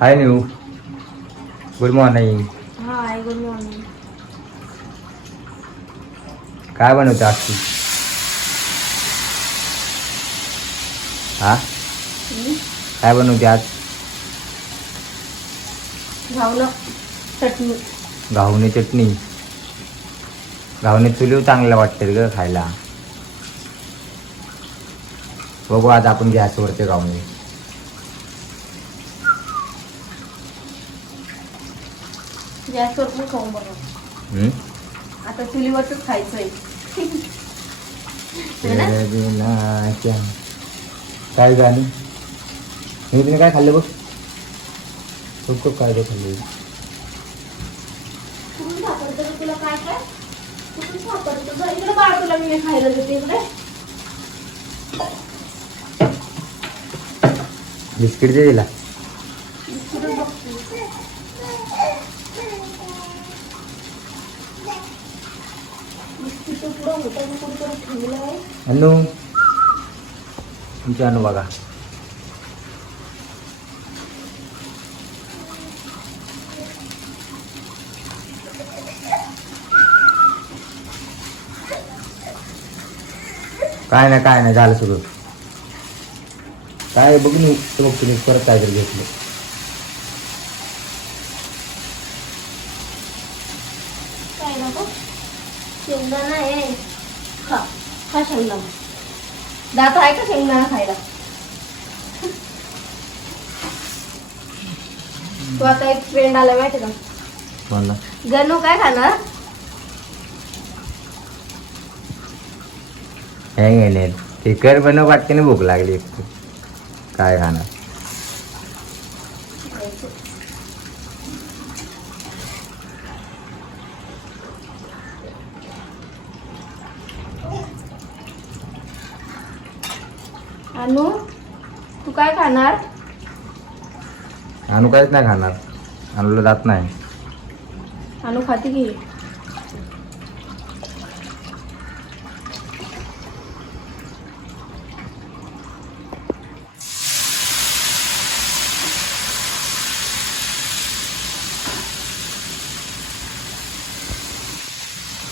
Hi new good morning hi good morning काय बनवते आज तू? हा? काय बनवते आज? घावलं. चटणी. घावणी चटणी. घावणी चुलीव चांगलं वाटते ग खायला. बघू आज आपण गॅसवरचे घावणे. गॅसवर पण खाऊन बघा. हम्म? आता चुलीवरच खायचंय. क्या गाणी मी तिने काय खाल्लं बघ? खूप खूप काय काय खाल्लं. कुठून सापडतं तुला काय काय? कुठून सापडतं? बरं, इकडे बाळ तुला मी खायला देते इकडे. बिस्किट दे दिला बिस्किटच बघते. बिस्किटचं पुढं होतं मी कुठेतरी ठेवलं आहे अनु तुमच्या अनु बघा. काय नाही काय नाही झालं सगळं. काय बघ मी बघ तुम्ही परत काहीतरी घेतलं. काय नको? शेंगदाणा आहे. खा शेंगदाणा. दात आहे का शेंगदाणा खायला? तू आता एक फ्रेंड आला माहिती का? मला गणू काय खाणार? हे गेले. ते कर बनव वाटते भूक लागली. काय खाणार अनु तू काय खाणार अनु काहीच नाही खाणार. अनुला जात नाही. अनु खाती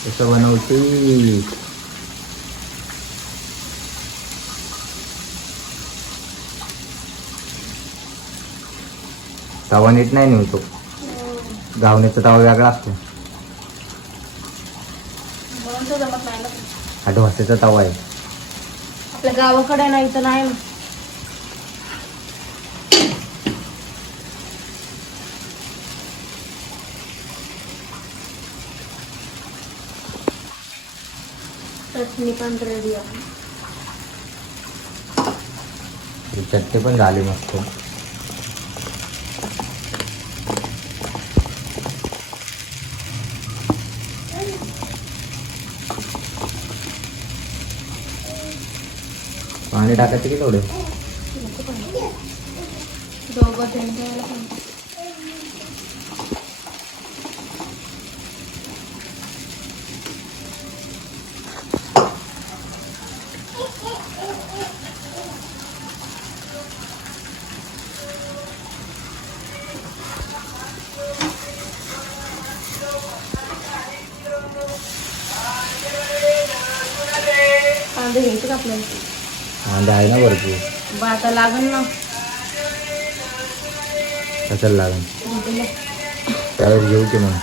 कसं बनवते? तवा नीट नाही निवतो गावण्याचा तवा वेगळा असतो. म्हणून तो जमत नाही ना. हा ढोसाचा तवा आहे. आपल्या गावाकडे नाही तर नाही. चटणी पण रेडी आहे. ही चटणी पण झाली मस्त. पाणी टाकायचं की थोडं? दोघं कांदे घ्यायचे का आपल्याला कांदा आहे ना भरपूर. आता लागन ना. कशाला लागेल. त्यावेळेस घेऊ की मग.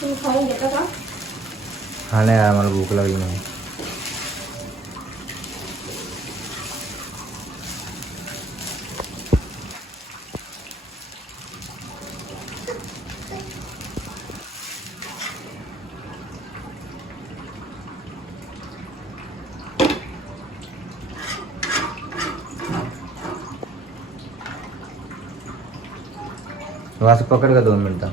तुम्ही खाऊन घेता का? हा नाही मला भूक लागली नाही असं पकड का दोन मिनटं?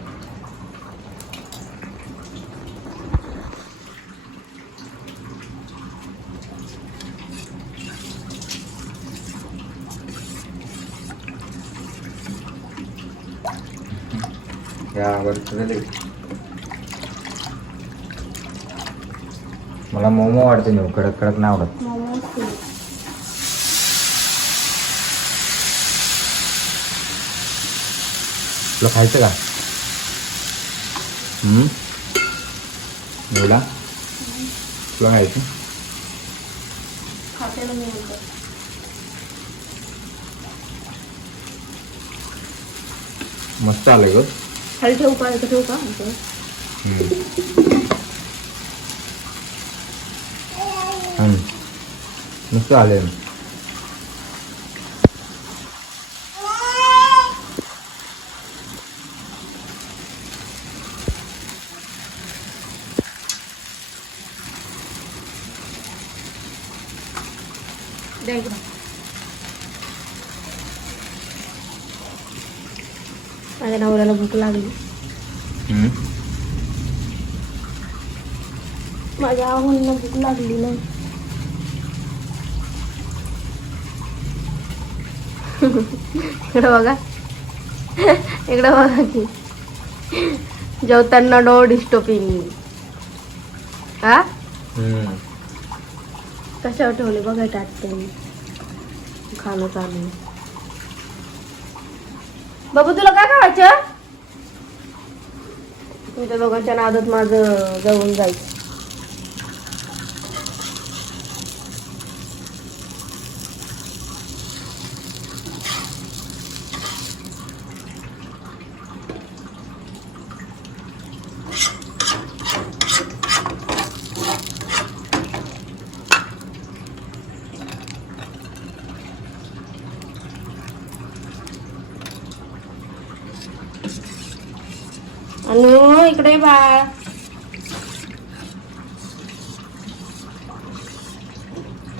या मला मोमो आवडते नेऊ कडक कडक नाही आवडत. मोमो असतील. तुला खायचं का हम्म? एवढा तुला खायचं खाते ना मी नंतर. मस्त आलंय ग खाली ठेवू का इथं ठेवू का इथं? हम्म. मस्त आलंय द्या इकडं. माझ्या नवऱ्याला भूक लागली. माझ्या आव्हानाला भूक लागली ना इकडं बघा. इकडं बघा की. जेवताना नो डिस्टोपिंग हा. कशावर ठेवले बघा टाकते खाणं चालू. बाबू तुला काय खायचं? तुमच्या दोघांच्या नादात माझं जळून जायचं अनु इकडे बाळ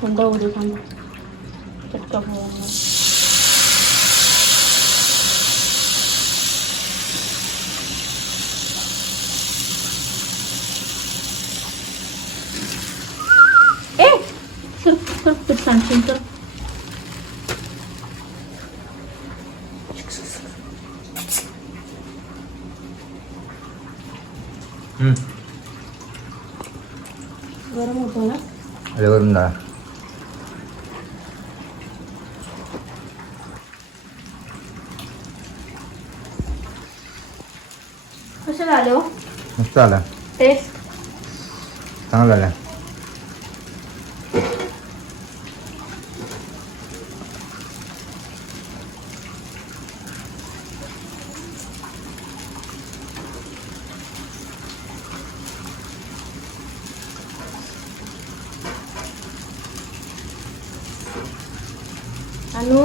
थंड होऊ दे थांब चटका खाऊ. ए सर सर तू सांगशील तर हम्म. गरम होतो ना अरे वरून डाळ कसं झालं हो मस्त आला टेस्ट चांगला आला अनु?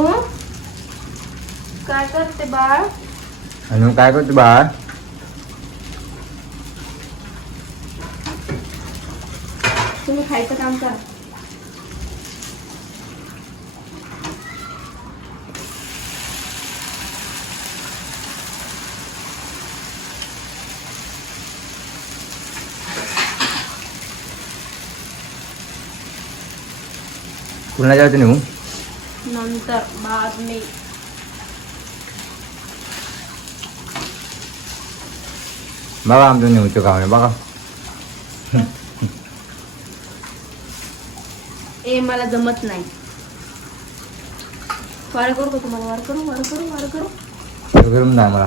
काय करते बाळ? मग काय करतो बाळ? तुम्ही खायचं काम करा. पुन्हा जायचं नेऊ नंतर बाद में बघा आमचं नेऊचं काम आहे बघा. ए मला जमत नाही. वार करू का तुम्हाला? वार करू वार करू वार करू. गरम नाही मला.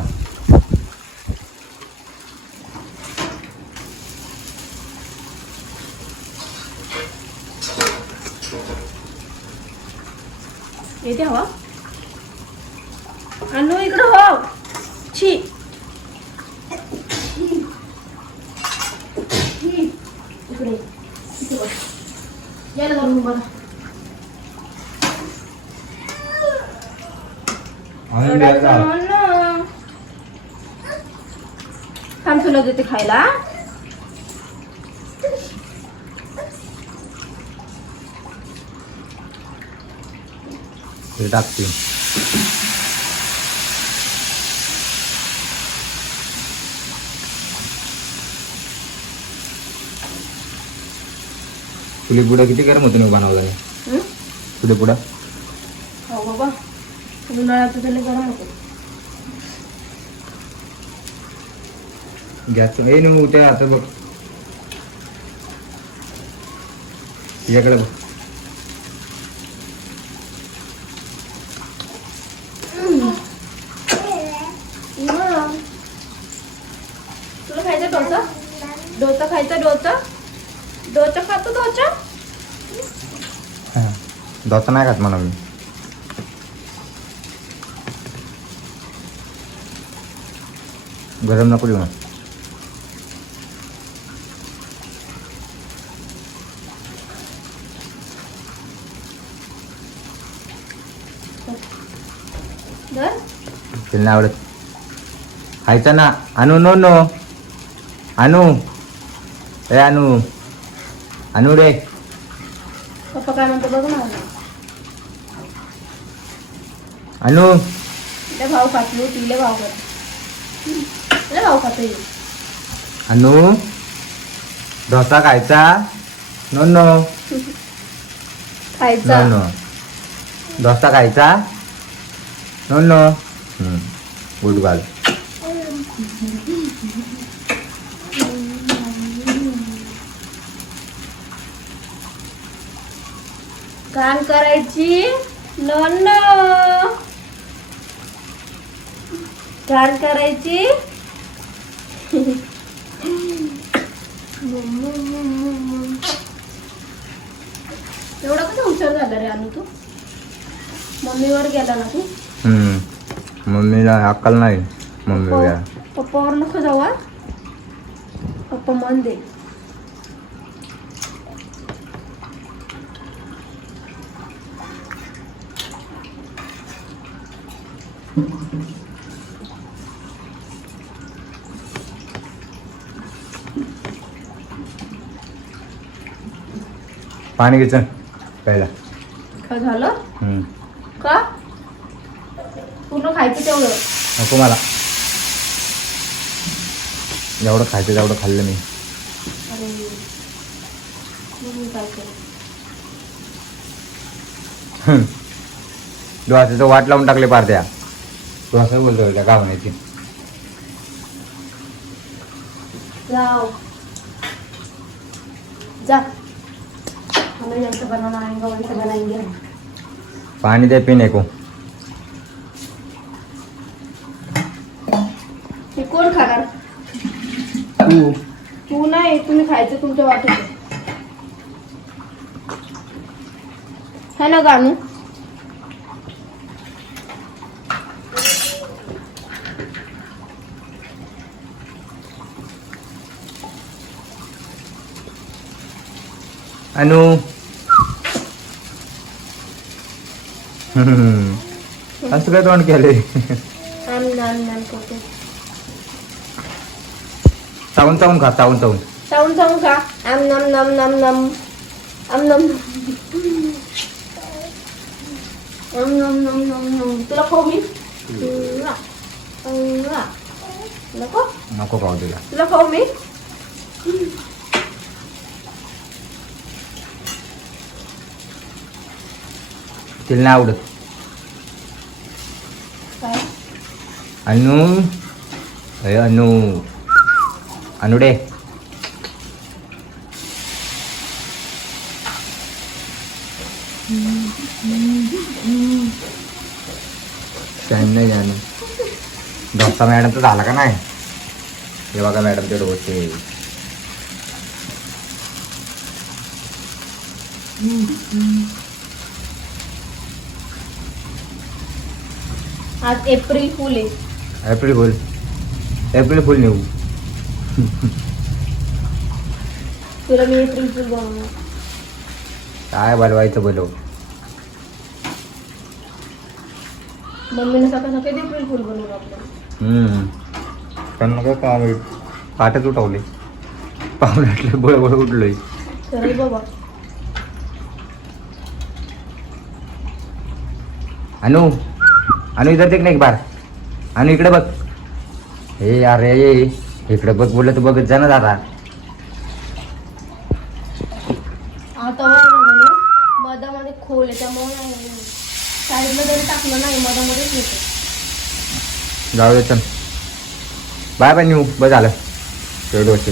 येते हवा. अनु इकडं हो. छी. इकडे. यायला धरून बघा थांब तुला देते खायला. ते टाकते तुला पुढं किती गरम होतं मी बनवलं हं? पुढे पुढं? हो बाबा उन्हाळ्याचं त्याला गरम होतं. गॅस हे नाही उठ्या आता बघ. तुझ्याकडे बघ मग. तुला खायचं डोसा डोसा खायचा डोसा डोसा खातो डोसा हा. डोसा नाही खात म्हणा मी गरम नको देऊ ना धर तिला नाही आवडत खायचा ना आणू नो नो आणू ए आणू आणू रे पप्पा काय म्हणतो बघ ना. आणू लय भाव खातलो तिले भाव खात लय भाव खातो. आणू डोसा खायचा? No no. खायचा. No no. डोसा खायचा? No no. गुड घाल कान करायची. नन कान करायची. एवढा कसं हुशार झाला रे अनु तू? मम्मीवर गेला ना तू? मम्मीला अक्कल नाही. मम्मी. पप्पावर नको जाऊ. पप्पा मन दे. पाणी घ्यायचं पहिला काय झालं? हम्म. का? पूर्ण खायचं तेवढं. नको मला. जेवढं खायचं तेवढं खाल्लं मी. अरे मग मी काय करू? वाट लावून टाकले पारत्या डोसा बोलतो त्या गावण्याची जाओ जा. हमें जैसे बनाना आएगा वैसे बनाएंगे हम पाणी दे पिणे को. हे कोण खाणार? तू. तू नाही तुम्ही खायचं तुमच्या वाटेत है ना गाणू? अनु हम्म. असं काय तोंड केले आम नाम नाम करते चावून चावून खा चावून चावून चावून चावून खा आम नम नम नम नम आम नम आम नम नम नम नम तुला खाऊ मी तुला तुला नको नको खाऊ तुला तुला खाऊ मी तिला नाही आवडत काय अनु अय अनु अनुडे त्यांना जाणं डॉक्टर मॅडमचा झाला का नाही हे बघा मॅडम ते डोसे आज एप्रिल फुल आहे. April fool. एप्रिल फुल नेऊ. तुला मी एप्रिल फुल बनवणार. काय बनवायचं बोलव. मम्मीने सकाळ सकाळी एप्रिल फुल बनवलं आपलं हम्म. त्यांना काय काम पाठच उठवले. पाहुण्यातले बळबळ उठलोय. बाबा अनु अनु इधर देख ना एक बार। अनु इकडे बघ। हे अरे ये इकडे बघ बोललं तू बघत जा ना दादा। आता बघ मधामध्ये खोल आहे त्यामुळे नाही साईडला जरी टाकलं नाही मधामध्येच येतं. जाऊ दे चल. बाय बाय न्यू बस झालं. शेवडोशे